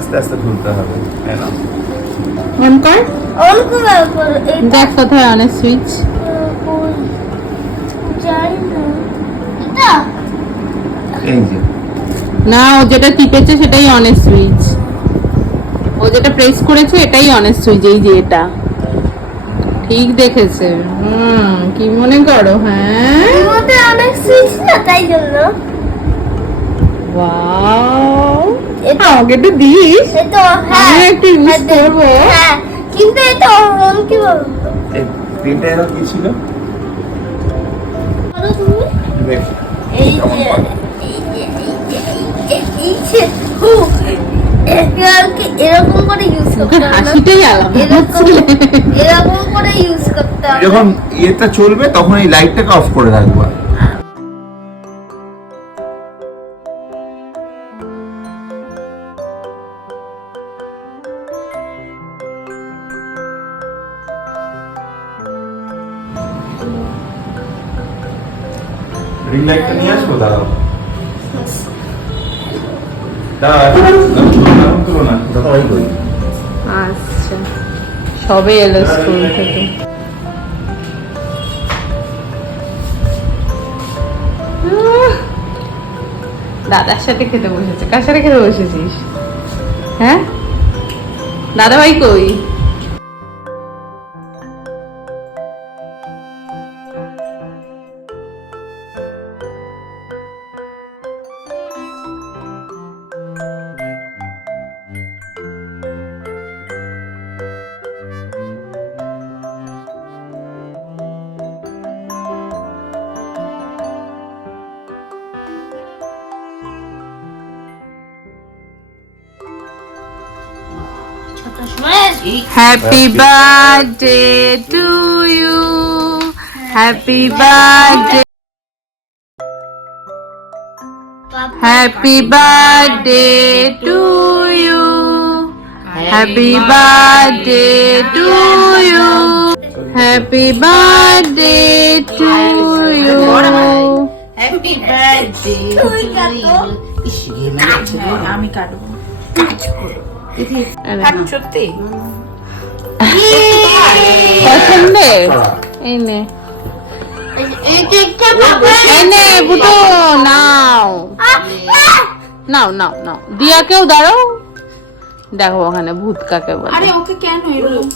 আস্তে আস্তে খুলতে হবে। অন কর। দেখ কোথায় অনের সুইচ। এই যে না, ও যেটা টিপেছে সেটাই অনের সুইচ। ও যেটা প্রেস করেছে এটাই অনের সুইচ। এই যে এটা ঠিক দেখেছে। কি মনে করো? হ্যাঁ, অনেক সুইচ না, তাই জন্য। ওয়াও, আমাকে একটু দিস, আমি একটু ইউজ করবো। হ্যাঁ, কিন্তু এটা অন কি বলবো? এই প্রিন্টটা এর কি ছিল? দেখ এই কেমন যে করে? এরকম করে ইউজ করতে হবে না? হাসিটাই আলাদা। এরকম করে ইউজ করতে হবে। যখন এটা চলবে তখন এই লাইটটাকে অফ করে রাখবা। রিং লাইটটা নিয়ে আসবো, দাঁড়াও তুলো না, দাঁড়াই করি। আচ্ছা, সবে এলো স্কুল থেকে। দাদার সাথে খেতে বসেছে। কার সাথে খেতে বসেছিস? হ্যাঁ, দাদা ভাই কই? Happy birthday to you. Happy birthday. Happy birthday to you. Happy birthday to you. Happy birthday to you. Happy birthday তুই কাটো। আমি কাটবো। সত্যি পছন্দের? এই নে, এই কেকটা পাপা। এই নে বুটো, নাও নাও নাও নাও। দিয়াকেও দাঁড়াও, দেখো ওখানে ভূত কাকে বলে। আরে ওকে কেন এরকম